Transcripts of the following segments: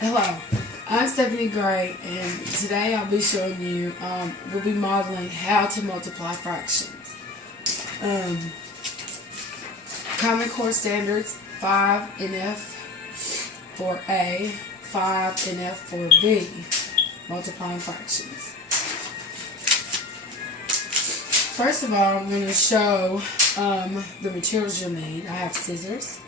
Hello, I'm Stephanie Gray, and today I'll be showing you, we'll be modeling how to multiply fractions. Common Core Standards, 5 NF for A, 5 NF for B, multiplying fractions. First of all, I'm going to show the materials you'll need. I have scissors.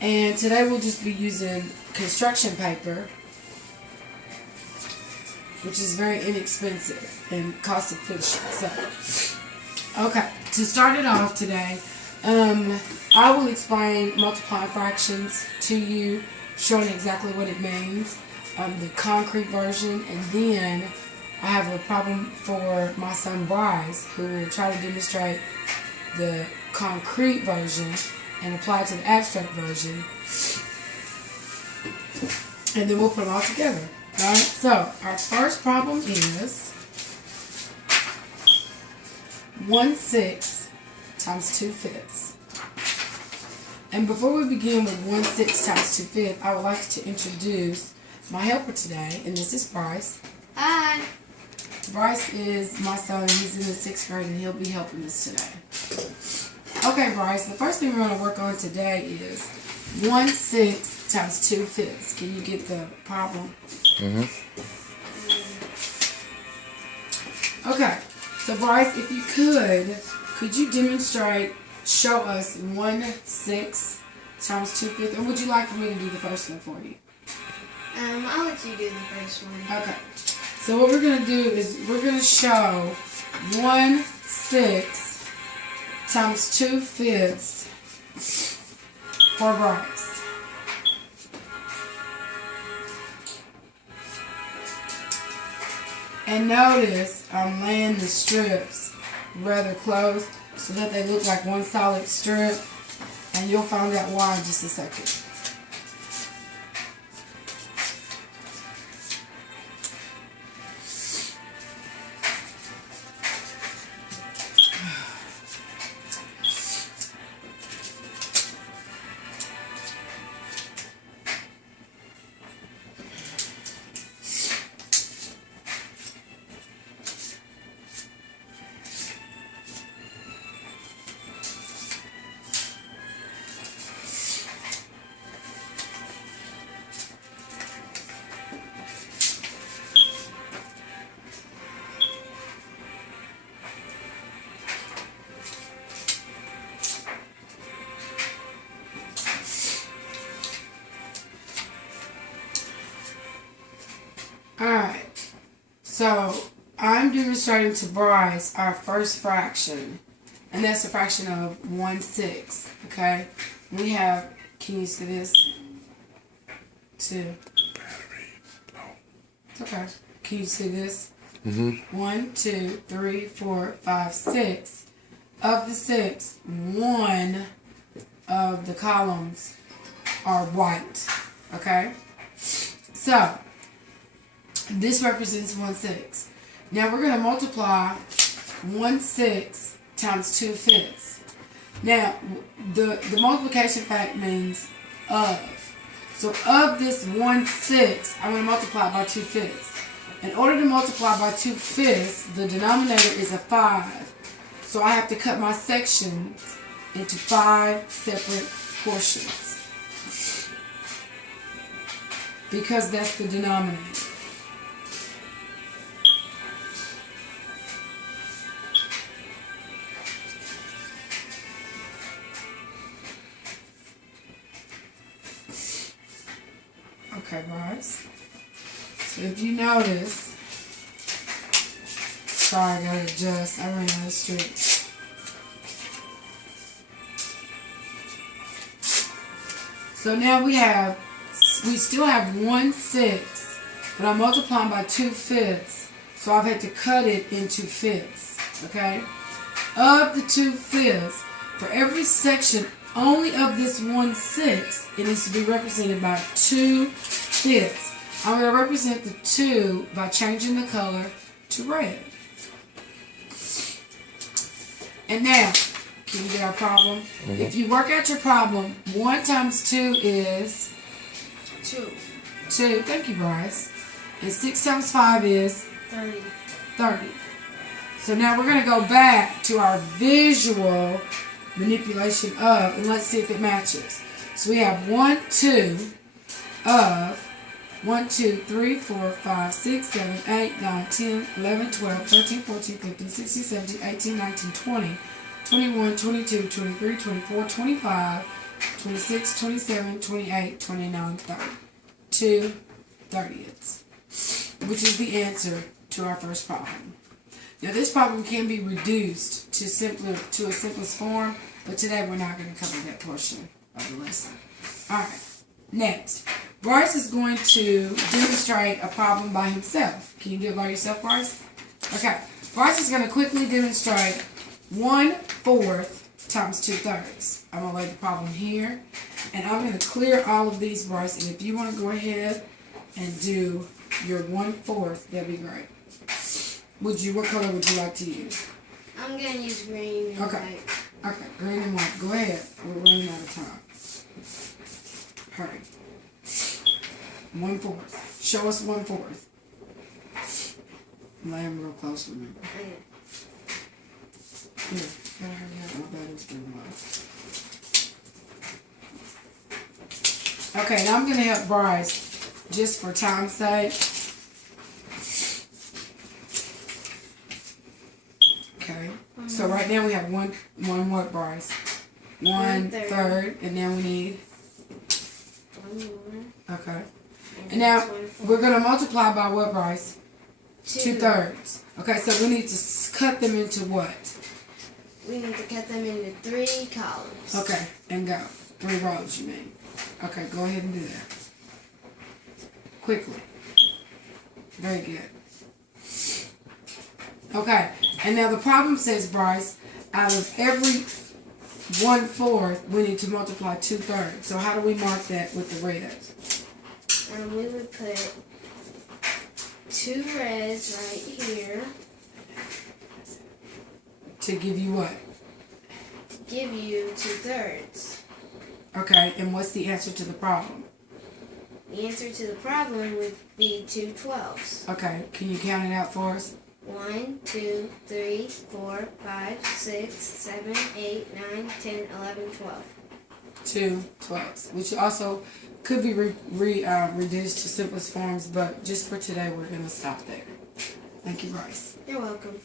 And today we'll just be using construction paper, which is very inexpensive and cost efficient. So, okay, to start it off today, I will explain multiplying fractions to you, showing exactly what it means, the concrete version, and then I have a problem for my son Bryce, who will try to demonstrate the concrete version and apply it to the abstract version, and then we'll put them all together. Alright, so our first problem is 1/6 times 2/5. And before we begin with 1/6 times 2/5, I would like to introduce my helper today, and this is Bryce. Hi. Bryce is my son, and he's in the 6th grade, and he'll be helping us today. Okay, Bryce, the first thing we're going to work on today is 1/6 times 2/5. Can you get the problem? Mm-hmm. Okay, so Bryce, if you could you demonstrate, show us 1/6 times 2/5, or would you like for me to do the first one for you? I'll let you do the first one. Okay, so what we're going to do is we're going to show 1/6 times 2/5 for Bryce. And notice I'm laying the strips rather close so that they look like one solid strip, and you'll find out why in just a second. Alright, so I'm demonstrating to Bryce our first fraction, and that's a fraction of 1/6, okay? We have, can you see this? 2. Okay, can you see this? Mm-hmm. 1, 2, 3, 4, 5, 6. Of the 6, 1 of the columns are white, okay? So, this represents 1/6. Now we're going to multiply 1/6 times 2/5. Now, the multiplication fact means of. So of this 1/6, I'm going to multiply by 2/5. In order to multiply by 2/5, the denominator is a 5. So I have to cut my sections into 5 separate portions, because that's the denominator. Okay, Bryce. So if you notice, sorry, I gotta adjust. I ran out of strips. So now we still have 1/6, but I'm multiplying by 2/5, so I've had to cut it into fifths. Okay. Of the 2/5, for every section only of this 1/6, it needs to be represented by 2/5. I'm going to represent the 2 by changing the color to red. And now, can you get our problem? Mm-hmm. If you work out your problem, 1 times 2 is 2. 2. Thank you, Bryce. And 6 times 5 is 30. 30. So now we're going to go back to our visual manipulation of, and let's see if it matches. So we have 1, 2 of 1, 2, 3, 4, 5, 6, 7, 8, 9, 10, 11, 12, 13, 14, 15, 16, 17, 18, 19, 20, 21, 22, 23, 24, 25, 26, 27, 28, 29, 30. 2 30ths, which is the answer to our first problem. Now this problem can be reduced to a simplest form, but today we're not going to cover that portion of the lesson. Alright, next. Bryce is going to demonstrate a problem by himself. Can you do it by yourself, Bryce? Okay. Bryce is going to quickly demonstrate 1/4 times 2/3. I'm going to lay the problem here. And I'm going to clear all of these, Bryce. And if you want to go ahead and do your 1/4, that'd be great. What color would you like to use? I'm going to use green and Okay. white. Okay, green and white. Go ahead. We're running out of time. Hurry. 1/4. Show us 1/4. Lay them real close, remember. Okay. Here, gotta hurry up. My battery's getting low. Okay, now I'm going to help Bryce, just for time's sake. Okay, so right now we have one what, Bryce? 1/3, and now we need, 1 more. okay. And now we're going to multiply by what, Bryce? 2. 2/3. Okay, so we need to cut them into what? We need to cut them into 3 columns. Okay, and go. 3 rows, you mean. Okay, go ahead and do that. Quickly. Very good. Okay, and now the problem says, Bryce, out of every 1/4, we need to multiply 2/3. So how do we mark that with the red? We would put 2 reds right here. To give you what? Give you 2/3. Okay, and what's the answer to the problem? The answer to the problem would be 2 12s. Okay, can you count it out for us? 1, 2, 3, 4, 5, 6, 7, 8, 9, 10, 11, 12. 2 12s, which also could be reduced to simplest forms, but just for today, we're going to stop there. Thank you, Bryce. You're welcome.